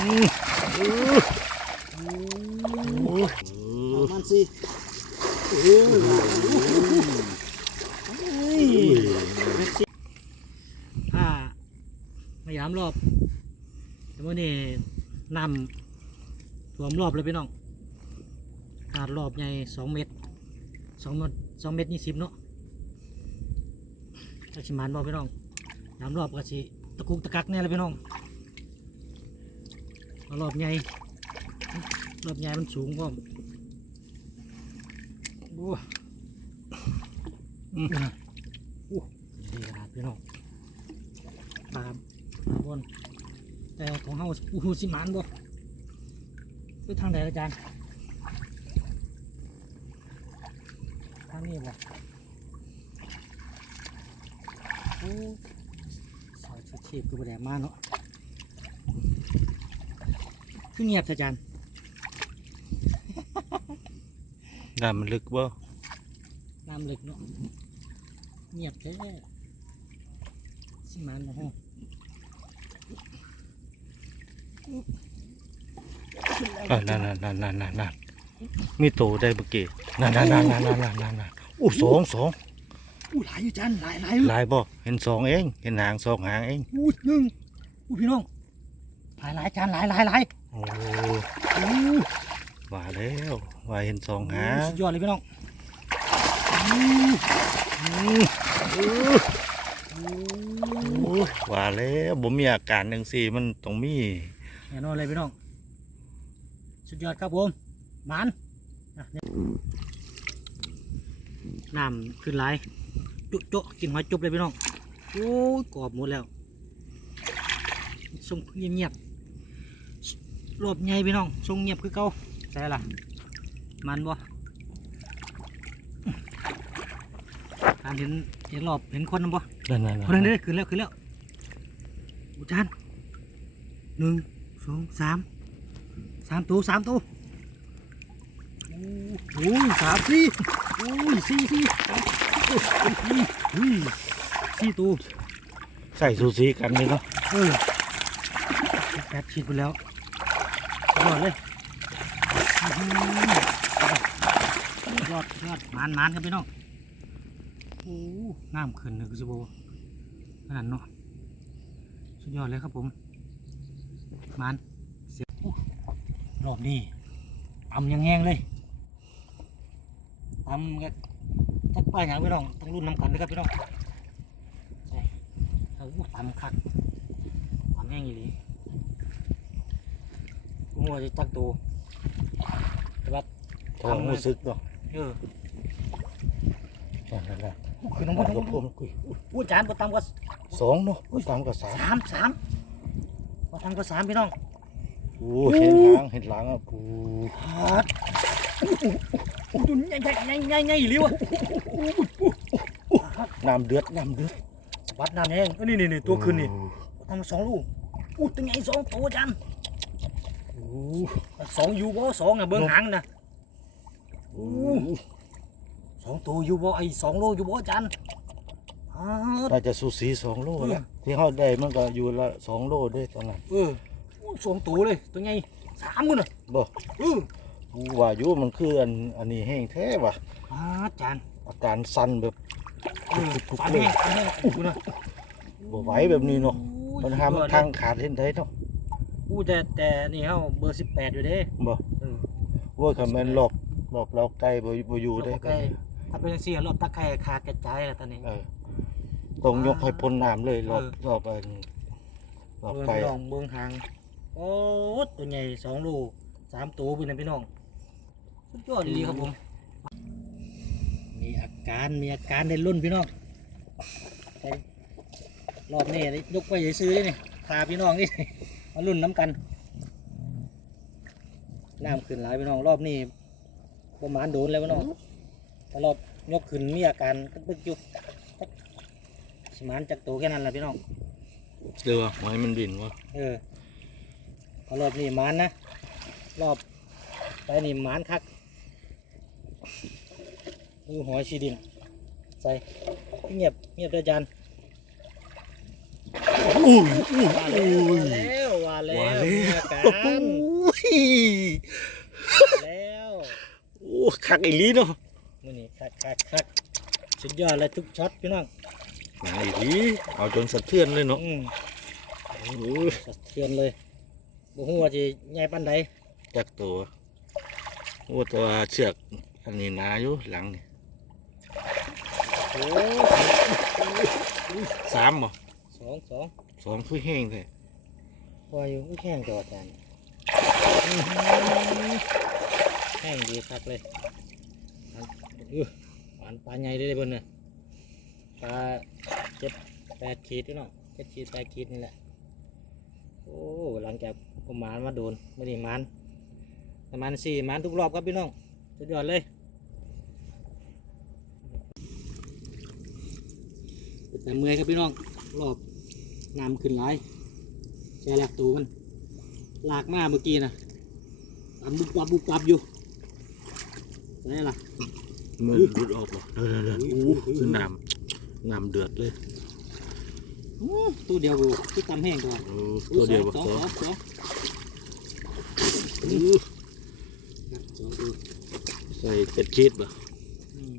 อามันสิอ่าพยายามรอบแต่ว่านี่นำรวมรอบเลยพี่น้องขาดรอบใหญ่สองเมตรสองเมตรสองเมตรยี่สิบเนาะถ้าชิมานบอกพี่น้องน้ำรอบก็สิตะกุกตะกักแน่เลยพี่น้อง รอบใหญ่รอบใหญ่มันสูงพร้อมโอ้อืมโอ้ดีขนาดพี่น้องปลาปลาบนแต่ของเฮาปูสิมานบ่คือทางไหนอาจารย์ทางนี้บ่โอ้สอยชีพคือบ่ได้มาเนาะือเงียบอาจานน้ำมันลึกบ่น้ำลึกเนาะเงียบแท้สิมันนะฮะนั่นนั่นนั่นนั่นนั่นนั่นมีโตได้เมื่อกี้นั่นนั่นนั่นนั่นนั่นนั่นนั่นอู้สองสองอู้หลายอยู่จันหลายหลายหลายบ่เห็นสองเองเห็นหางสองหางเองอู้หนึ่งอู้พี่น้องหลายหลายจันหลายหลายหลาย โอ้อู้ว่าแล้วว่าเห็นสองหางสุดยอดเลยพี่น้องโอ้ว่าแล้วบ่มีอาการจังซี่มันต้องมีแน่นอนเลยพี่น้อง สุดยอดครับผมหมันอะเนี่ยน้ำขึ้นหลายจุ๊จ๊ะกินหอยจุ๊บเลยพี่น้องโอ้ยกรอบหมดแล้วทรงเงียบๆ รอบใหญ่พี่น้องทรงเงียบคือเก่าใช่ล่ะ มันบ่การเห็นเห็นรอบเห็นคนนะบ่นั่นนั่นคนนั้นเด้อขึ้นแล้วขึ้นแล้วอุจานหนึ่งสองสามสามตัวสามตัวโอ้โหสามสี่โอ้ยสี่สี่สามโอ้ยอุ้ยสี่ตัวใส่ซูซีกันเลยเนาะเออแปดฉีดไปแล้ว ยอดเลยยอดยอดมานมานครับพี่น้องโอ้น้ำขึ้นเลยคือสิบขนาดเนาะสุดยอดเลยครับผมมานเสียรอบนี้ตำยังแห้งเลยตำกับจักป้ายอย่างพี่น้องต้องรุ่นน้ำกันนะครับพี่น้องใช่เอาตำคักความแห้งอีหลี กูมัวจะจักตัวแต่ว่าท้องรู้สึกเนาะเออนั่นนั่นนั่นคือน้องมัพ่อนก็พวมกุยอู้จานประตำก็สองเนาะสามกับสามสามสามประตำก็สามพี่น้องโอ้เห็นหางเห็นหลังอะปูฮัดอู้ดูใหญ่ใหญ่ใหญ่ใหญ่ใหญ่อีหลีวะน้ำเดือดน้ำเดือดวัดน้ำแห้งเอ้ยนี่นี่นี่ตัวขึ้นนี่ประตำสองลูกอู้ตัวใหญ่สองตัวจานโอ้ สองอยู่บ่สองอะเบิ้งหางนะโอ้สองตัวอยู่บ่ไอ้สองโลอยู่บ่จานฮัดน่าจะสูสีสองโลอืมแล้วที่เขาได้มันก็อยู่ละสองโลเด้วยตอนนั้นเอออู้สองตัวเลยตัวใหญ่สามมือน่ะบ่เออกูว่าอยู่มันคืออันอันนี้แห้งแท้ว่ะอาจารย์อาการสั่นแบบเออฟันแห้งฟันแห้งอู้นะบ่ไหวแบบนี้เนาะมันหามันทาทางงขาดเห็นได้เนาะ อู้แต่แต่นี่เขาเบอร์สิบแปดอยู่เด้บ่เออว่าคำมันหลอกหลอกเราไกลบ่บ่อยู่ได้รถตะไคร้ถ้าเป็นเสียรถตะไคร้ขาดกระจายแล้วตอนนี้ เออต้องยกให้พ้นน้ำเลยรอบเออรอบอันรอบเบิ่งไกลพี่น้องเบิ่งหางโอ้ตัวใหญ่สองลูกสามตัวพี่นะพี่น้องสุดยอดดีครับผม มีอาการมีอาการในรุ่นพี่น้องไปรอบนี้ได้ยกไปซื้อๆนี่พาพี่น้องนี่ มารุ่นน้ำกันน้ำขึ้นหลายพี่น้องรอบนี้ประมาณโดนแล้วพี่น้องแต่รอบยกขึ้นมีอาการกระบึกอยู่สมานจากตัวแค่นั้นแหละพี่น้องเดือหอยมันดินวะเออพอรอบนี้หมานนะรอบไปนี่หมานคักดูหอยชีดิน ใส่เงียบเงียบด้วยจานอุ้ยอุ้ยว่า แล้วว่าแล้วโอ้ยแล้วโอ้คักอีหลีเนาะมื้อนี้คักคักคักสุดยอดเลยทุกช็อตพี่น้องหนาอีหลีเอาจนสะเทือนเลยเนาะอืมโอ้ยสะเทือนเลยบ่ฮู้ว่าสิใหญ่ปานใดจักตัวโอ้ตัวเชือกอันนี้หนาอยู่หลังนี่โอ้สามบ่สองสองสองคือแห้งแท้ พออยู่แข้งจอดกันแห้งดีคักเลยอันอื้อปานปลาใหญ่เลยบิ่นน่ะปลาเจ็ดแปดขีดพี่น้องเจ็ดขีดแปดขีดนี่แหละ โอ้หลังจากผมหมานมาโดนไม่ได้หมานประมาณสี่หมานทุกรอบครับพี่น้องสุดยอดเลยแต่เมื่อยครับพี่น้องรอบน้ำขึ้นหลาย แช่หลักตูมันลากมาเมื่อกี้นะตำบุบปับบุบปับอยู่ไงล่ะมันหลุดออกบ่เด้อเด้อเด้อโอ้คือน้ำน้ำเดือดเลยอู้ตัวเดียวอยู่ที่ตำแห้งก่อนโอ้ตัวเดียวบ่สองสองสองสองอู้สองตัวใส่เจ็ดขีดบ่อืม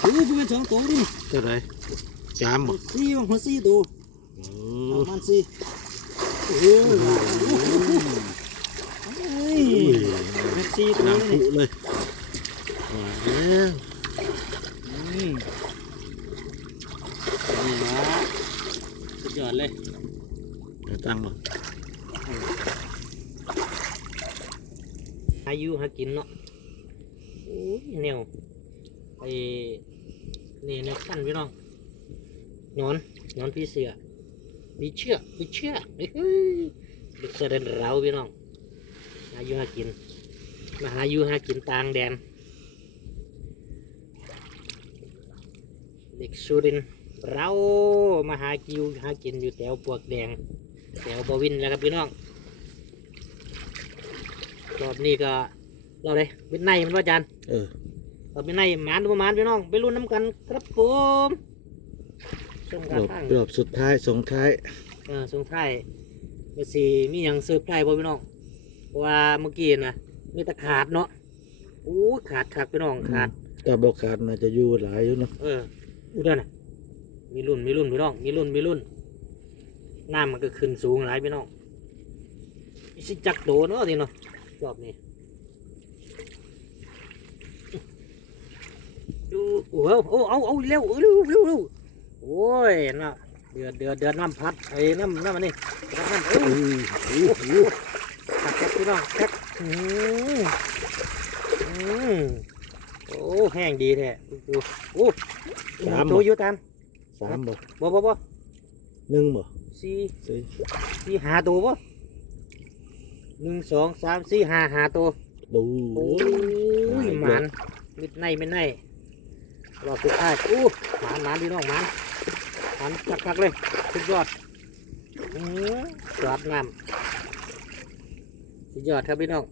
โอ้ยเป็นสองตัวดิเท่าไหรสามบ่สี่บางหัวสี่ตัวโอ้ ประมาณสี่โอ้ยเฮ้ยแม็กซี่ตัวนี้เลยมาแล้วนี่นะสุดยอดเลยเดี๋ยวตั้งบ่อายุหากินเนาะโอ้ยแนวไปนี่แนวขั้นพี่น้องนอนนอนพี่เสือ มีเชือกมีเชือกเฮ้ยลูกเสือเดินเราพี่น้องอายุหากิน มาหาอายุหากินต่างแดน เด็กสุรินทร์เรามาหากิวหากินอยู่แถวปวกแดง แถวบวินแล้วครับพี่น้องรอบนี้ก็เราเลยเป็นในมันว่าอาจารย์เออเราเป็นในหมานประมาณพี่น้องไปรุ่นน้ำกันครับผม ส่งรการอบทางรอบสุดท้ายส่งท้ายเออส่งท้ายเมื่อสีมีอย่างเซอร์ไพรส์บ่พี่น้องเพราะว่าเมื่อกี้นะมีแตะขาดเนาะโอ้ขาดขาดพี่น้องขาดแต่บอกขาดน่าจะอยู่หลายอยู่เนาะเออดูด้านน่ะมีรุ่น มีรุ่นพี่น้อง มีรุ่น มีรุ่น น้ำมันก็ขึ้นสูงหลายพี่น้องอีสิจักโดเนาะทีเนาะรอบนี้ดูโอ้โหโอ้เอาเอาเร็วเร็วเร็วเร็ว โอ้ยน่ะเดือดเดือดเดือดน้ำพัดไอ้น้ำน้ำมันนี่น้ำมันเอ้ยโอ้โหขัดแคบพี่น้องแคบอืมอืมโอ้แห้งดีแท้ดูโอ้ตัวอยู่ตามสามบ่บ่บ่บ่หนึ่งบ่สี่สี่สี่หาตัวบ่หนึ่งสองสามสี่ห้าหาตัวดูโอ้ยหมันมิดในมิดใน รอบสุดท้ายอู้หมานหมานพี่น้องหมานหมันจักๆเลยสุดยอดอืมสวัดน้ำสุดยอดครับพี่น้อง